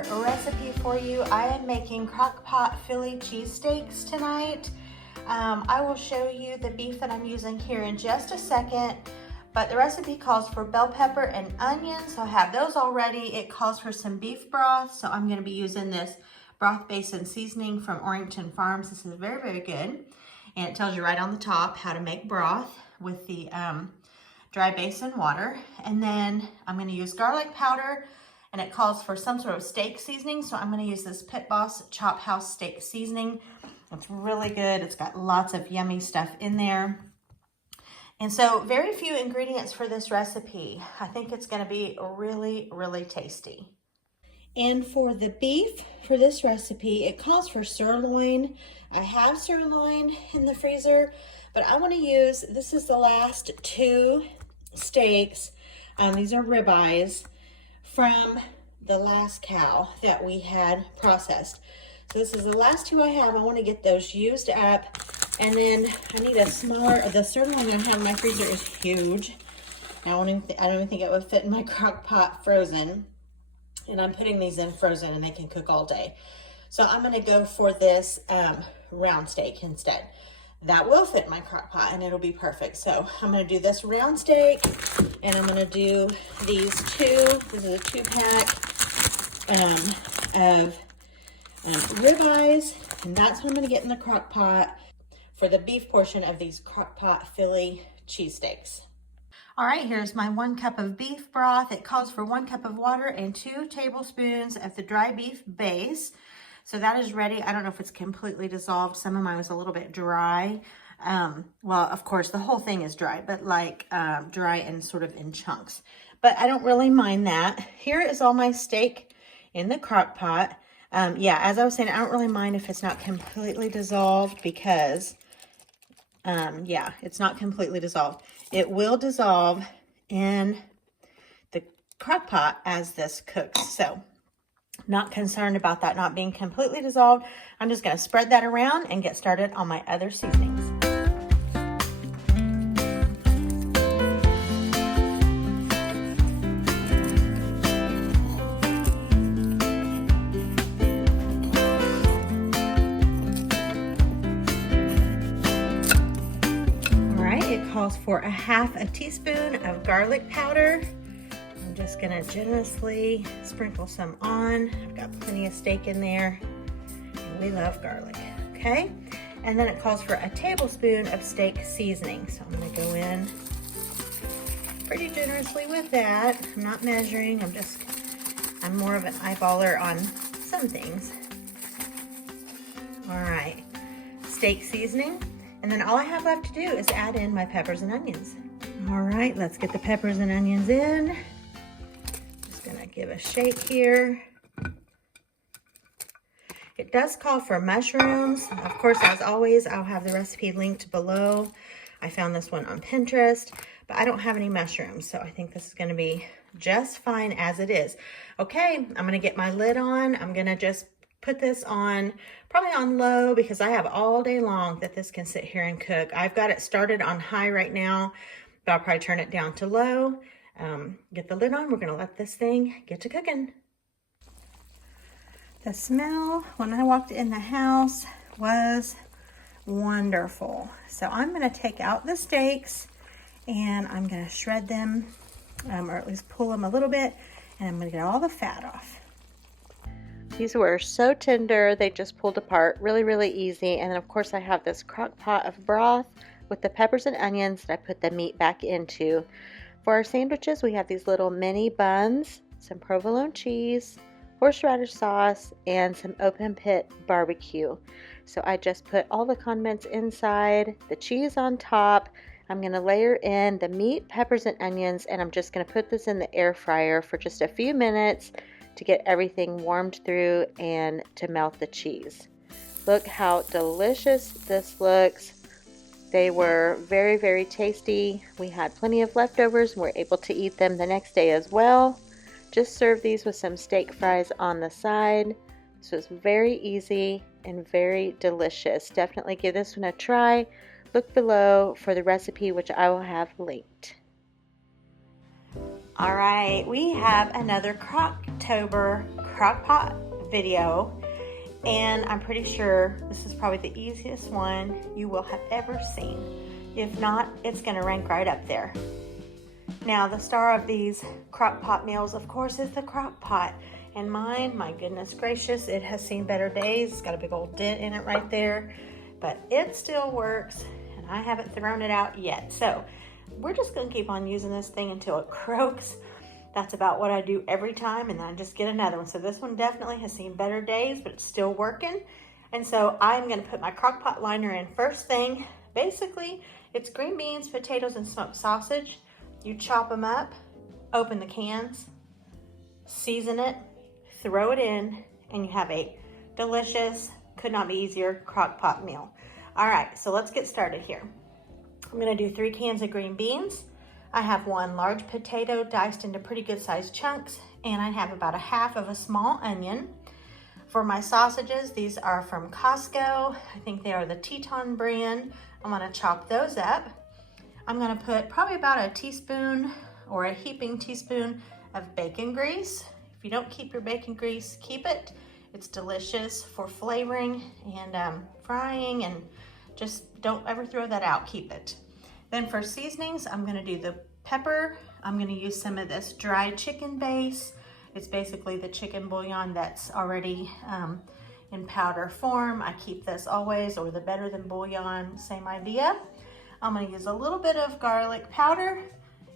another recipe for you. I am making crock pot Philly cheesesteaks tonight. I will show you the beef that I'm using here in just a second, but the recipe calls for bell pepper and onions, so I have those already. It calls for some beef broth, so I'm gonna be using this broth base and seasoning from Orrington Farms. This is very, very good. And it tells you right on the top how to make broth with the dry base and water. And then I'm gonna use garlic powder, and it calls for some sort of steak seasoning. So I'm gonna use this Pit Boss Chop House steak seasoning. It's really good. It's got lots of yummy stuff in there. And so very few ingredients for this recipe. I think it's gonna be really, really tasty. And for the beef for this recipe, it calls for sirloin. I have sirloin in the freezer, but I want to use, this is the last two steaks. These are ribeyes from the last cow that we had processed. So this is the last two I have. I want to get those used up. And then I need a smaller, the sirloin I have in my freezer is huge. I don't even think it would fit in my crock pot frozen. And I'm putting these in frozen and they can cook all day. So I'm gonna go for this round steak instead. That will fit in my crock pot and it'll be perfect. So I'm gonna do this round steak and I'm gonna do these two. This is a 2-pack of ribeyes, and that's what I'm gonna get in the crock pot for the beef portion of these crock pot Philly cheesesteaks. All right, here's my 1 cup of beef broth. It calls for 1 cup of water and 2 tablespoons of the dry beef base. So that is ready. I don't know if it's completely dissolved. Some of mine was a little bit dry. Well, of course, the whole thing is dry, but like dry and sort of in chunks. But I don't really mind that. Here is all my steak in the crock pot. Yeah, as I was saying, I don't really mind if it's not completely dissolved because, yeah, it's not completely dissolved. It will dissolve in the crock pot as this cooks. So not concerned about that not being completely dissolved. I'm just going to spread that around and get started on my other seasonings. Calls for 1/2 teaspoon of garlic powder. I'm just gonna generously sprinkle some on. I've got plenty of steak in there, and we love garlic, okay? And then it calls for 1 tablespoon of steak seasoning. So I'm gonna go in pretty generously with that. I'm not measuring, I'm more of an eyeballer on some things. All right, steak seasoning. And then all I have left to do is add in my peppers and onions. All right, let's get the peppers and onions in. Just gonna give a shake here. It does call for mushrooms. Of course, as always, I'll have the recipe linked below. I found this one on Pinterest, but I don't have any mushrooms, so I think this is gonna be just fine as it is. Okay, I'm gonna get my lid on. I'm gonna just put this on, probably on low, because I have all day long that this can sit here and cook. I've got it started on high right now, but I'll probably turn it down to low. Get the lid on. We're gonna let this thing get to cooking. The smell when I walked in the house was wonderful. So I'm gonna take out the steaks and I'm gonna shred them, or at least pull them a little bit, and I'm gonna get all the fat off. These were so tender, they just pulled apart really, really easy. And then of course I have this crock pot of broth with the peppers and onions that I put the meat back into. For our sandwiches, we have these little mini buns, some provolone cheese, horseradish sauce, and some open pit barbecue. So I just put all the condiments inside, the cheese on top. I'm gonna layer in the meat, peppers, and onions, and I'm just gonna put this in the air fryer for just a few minutes to get everything warmed through and to melt the cheese. Look how delicious this looks. They were very, very tasty. We had plenty of leftovers and we're able to eat them the next day as well. Just serve these with some steak fries on the side. This was very easy and very delicious. Definitely give this one a try. Look below for the recipe, which I will have linked. All right, we have another crock Crocktober crock pot video, and I'm pretty sure this is probably the easiest one you will have ever seen. If not, it's gonna rank right up there. Now, the star of these crock pot meals, of course, is the crock pot. And mine, my goodness gracious, it has seen better days. It's got a big old dent in it right there, but it still works, and I haven't thrown it out yet. So we're just gonna keep on using this thing until it croaks. That's about what I do every time, and then I just get another one. So this one definitely has seen better days, but it's still working. And so I'm gonna put my crock pot liner in first thing. Basically, it's green beans, potatoes, and smoked sausage. You chop them up, open the cans, season it, throw it in, and you have a delicious, could not be easier, crock pot meal. All right, so let's get started here. I'm gonna do 3 cans of green beans. I have 1 large potato diced into pretty good sized chunks, and I have about 1/2 of a small onion. For my sausages, these are from Costco. I think they are the Teton brand. I'm gonna chop those up. I'm gonna put probably about a teaspoon or a heaping teaspoon of bacon grease. If you don't keep your bacon grease, keep it. It's delicious for flavoring and frying, and just don't ever throw that out, keep it. Then for seasonings, I'm gonna do the pepper. I'm gonna use some of this dry chicken base. It's basically the chicken bouillon that's already in powder form. I keep this always, or the better than bouillon, same idea. I'm gonna use a little bit of garlic powder,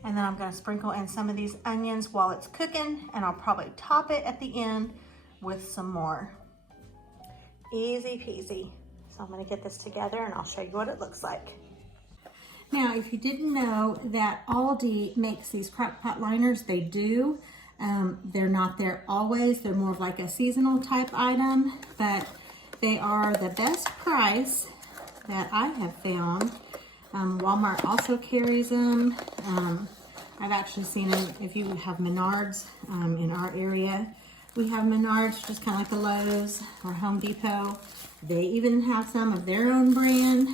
and then I'm gonna sprinkle in some of these onions while it's cooking, and I'll probably top it at the end with some more. Easy peasy. So I'm gonna get this together and I'll show you what it looks like. Now, if you didn't know that Aldi makes these crock pot liners, they do. They're not there always. They're more of like a seasonal type item, but they are the best price that I have found. Walmart also carries them. I've actually seen them if you have Menards in our area. We have Menards, just kind of like the Lowe's or Home Depot. They even have some of their own brand.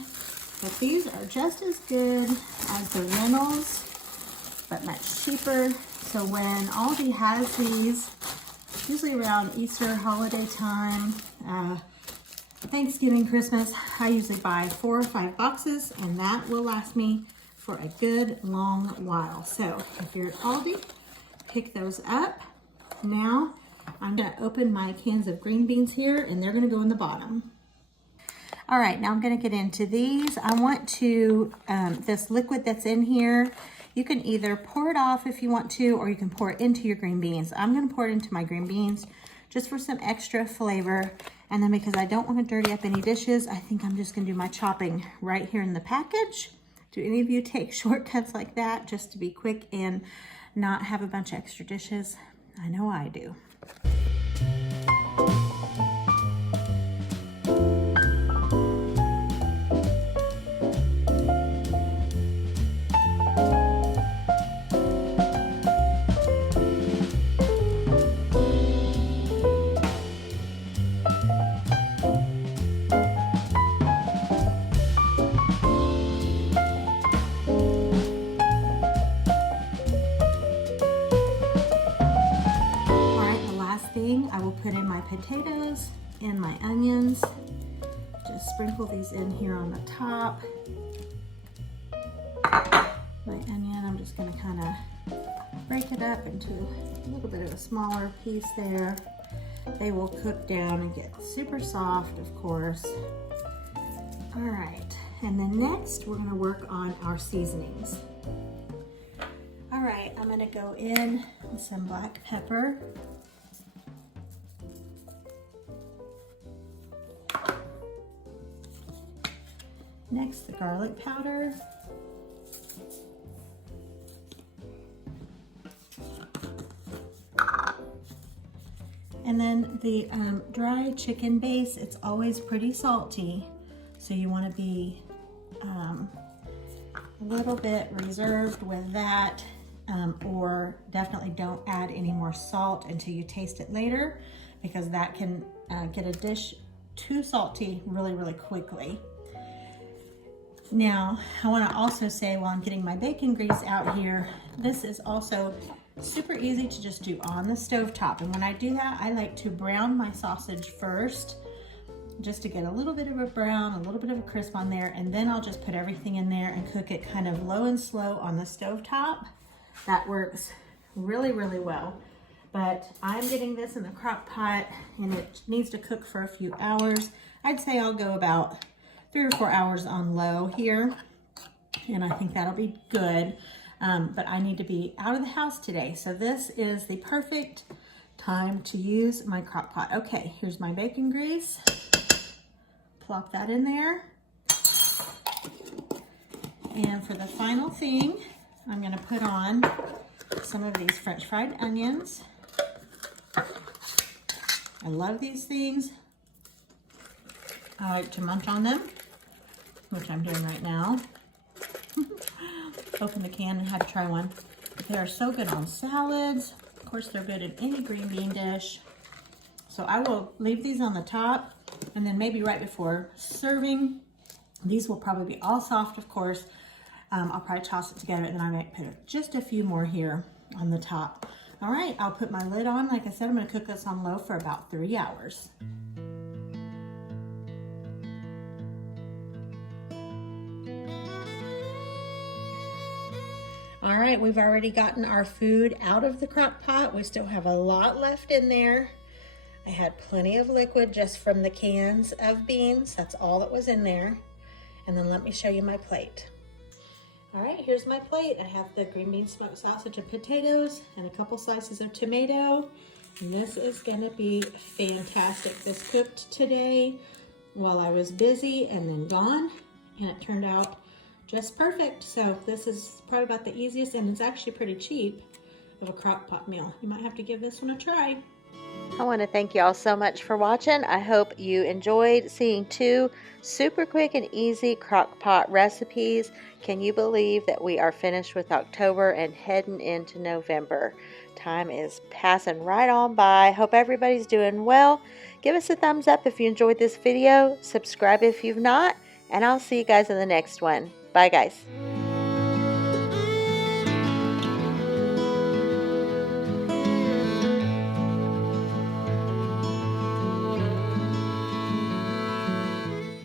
But these are just as good as the Reynolds, but much cheaper. So when Aldi has these, usually around Easter holiday time, Thanksgiving, Christmas, I usually buy 4 or 5 boxes, and that will last me for a good long while. So if you're at Aldi, pick those up. Now I'm gonna open my cans of green beans here, and they're gonna go in the bottom. All right, now I'm gonna get into these. I want to, this liquid that's in here, you can either pour it off if you want to, or you can pour it into your green beans. I'm gonna pour it into my green beans just for some extra flavor. And then because I don't wanna dirty up any dishes, I think I'm just gonna do my chopping right here in the package. Do any of you take shortcuts like that just to be quick and not have a bunch of extra dishes? I know I do. I will put in my potatoes and my onions. Just sprinkle these in here on the top. My onion, I'm just gonna kind of break it up into a little bit of a smaller piece there. They will cook down and get super soft, of course. All right, and then next we're gonna work on our seasonings. All right, I'm gonna go in with some black pepper. Next, the garlic powder. And then the dry chicken base, it's always pretty salty. So you wanna be a little bit reserved with that, or definitely don't add any more salt until you taste it later, because that can get a dish too salty really, really quickly. Now, I want to also say, while I'm getting my bacon grease out here, this is also Super easy to just do on the stove top. And when I do that, I like to brown my sausage first, just to get a little bit of a brown, a little bit of a crisp on there, and then I'll just put everything in there and cook it kind of low and slow on the stove top. That works really, really well. But I'm getting this in the crock pot and it needs to cook for a few hours. I'd say I'll go about 3 or 4 hours on low here, and I think that'll be good. But I need to be out of the house today, so this is the perfect time to use my crock pot. Okay, here's my bacon grease. Plop that in there. And for the final thing, I'm gonna put on some of these French fried onions. I love these things. I like to munch on them, which I'm doing right now. Open the can and had to try one. But they are so good on salads. Of course, they're good in any green bean dish. So I will leave these on the top, and then maybe right before serving, these will probably be all soft, of course. I'll probably toss it together, and then I might put just a few more here on the top. All right, I'll put my lid on. Like I said, I'm gonna cook this on low for about 3 hours. All right, we've already gotten our food out of the crock pot. We still have a lot left in there. I had plenty of liquid just from the cans of beans. That's all that was in there. And then let me show you my plate. All right, here's my plate. I have the green bean smoked sausage and potatoes and a couple slices of tomato. And this is gonna be fantastic. This cooked today while I was busy and then gone, and it turned out just perfect. So this is probably about the easiest, and it's actually pretty cheap, of a crock pot meal. You might have to give this one a try. I want to thank you all so much for watching. I hope you enjoyed seeing 2 super quick and easy crock pot recipes. Can you believe that we are finished with October and heading into November? Time is passing right on by. Hope everybody's doing well. Give us a thumbs up if you enjoyed this video. Subscribe if you've not, and I'll see you guys in the next one. Bye, guys.